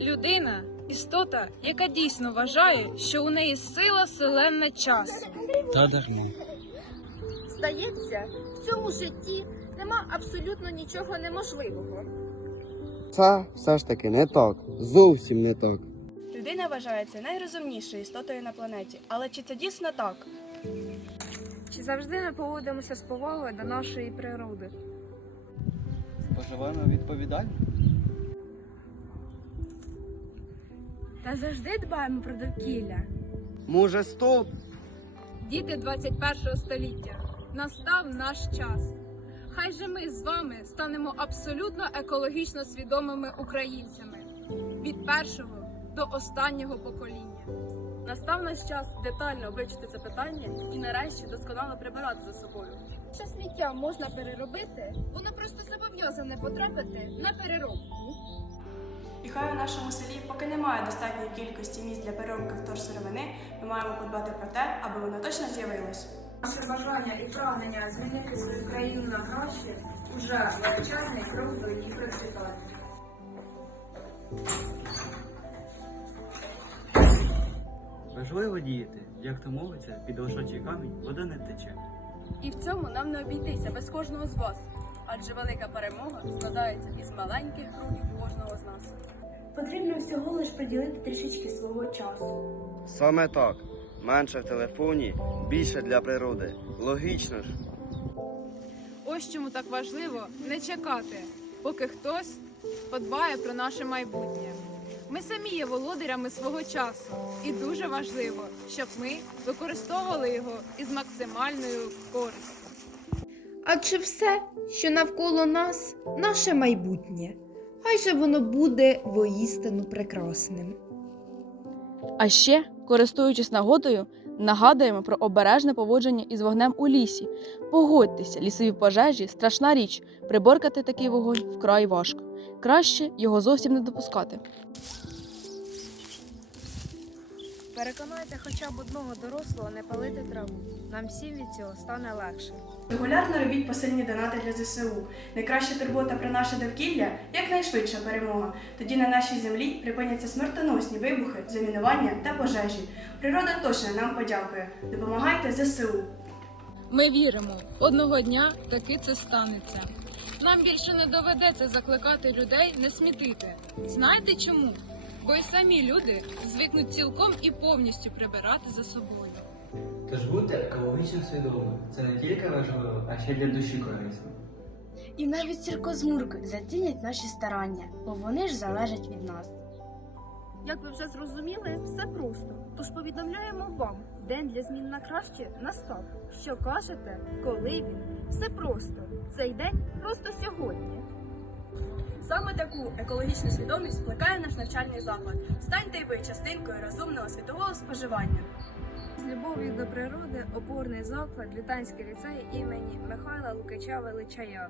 Людина істота, яка дійсно вважає, що у неї сила селенна часу. Та дарма. Здається, в цьому житті нема абсолютно нічого неможливого. Це все ж таки не так. Зовсім не так. Людина вважається найрозумнішою істотою на планеті. Але чи це дійсно так? Чи завжди ми поводимося з повагою до нашої природи? Споживаємо відповідально. Та завжди дбаємо про довкілля. Може, стоп? Діти 21 століття. Настав наш час. Хай же ми з вами станемо абсолютно екологічно свідомими українцями від першого до останнього покоління. Настав наш час детально вивчити це питання і нарешті досконало прибирати за собою. Якщо сміття можна переробити, воно просто зобов'язане потрапити на переробку. І хай у нашому селі поки немає достатньої кількості місць для переробки вторсировини, ми маємо подбати про те, аби воно точно з'явилось. Наше бажання і прагнення змінити свою країну на краще уже величезний крок до її процвітання. Важливо діяти, як то мовиться, під лошачий камінь вода не тече. І в цьому нам не обійтися без кожного з вас, адже велика перемога складається із маленьких кроків кожного з нас. Потрібно всього лиш приділити трішечки свого часу. Саме так. Менше в телефоні, більше для природи. Логічно ж. Ось чому так важливо не чекати, поки хтось подбає про наше майбутнє. Ми самі є володарями свого часу, і дуже важливо, щоб ми використовували його із максимальною користю. Адже все, що навколо нас, наше майбутнє. Хай же воно буде воістину прекрасним. А ще, користуючись нагодою, нагадуємо про обережне поводження із вогнем у лісі. Погодьтеся, лісові пожежі страшна річ. Приборкати такий вогонь вкрай важко. Краще його зовсім не допускати. Переконайте хоча б одного дорослого не палити траву. Нам всім від цього стане легше. Регулярно робіть посильні донати для ЗСУ. Найкраща турбота про наше довкілля якнайшвидша перемога. Тоді на нашій землі припиняться смертоносні вибухи, замінування та пожежі. Природа точно нам подякує. Допомагайте ЗСУ. Ми віримо, одного дня таки це станеться. Нам більше не доведеться закликати людей не смітити. Знаєте чому? Бо й самі люди звикнуть цілком і повністю прибирати за собою. Тож бути екологічно свідомим. Це не тільки важливо, а ще для душі корисно. І навіть сіркозмурки зацінять наші старання, бо вони ж залежать від нас. Як ви вже зрозуміли, все просто. Тож повідомляємо вам, день для змін на краще настав. Що кажете, коли він? Все просто. Цей день просто сьогодні. Саме таку екологічну свідомість плекає наш навчальний заклад. Станьте й ви частинкою розумного світового споживання. З любов'ю до природи опорний заклад Лютанський ліцей імені Михайла Лукача Величая.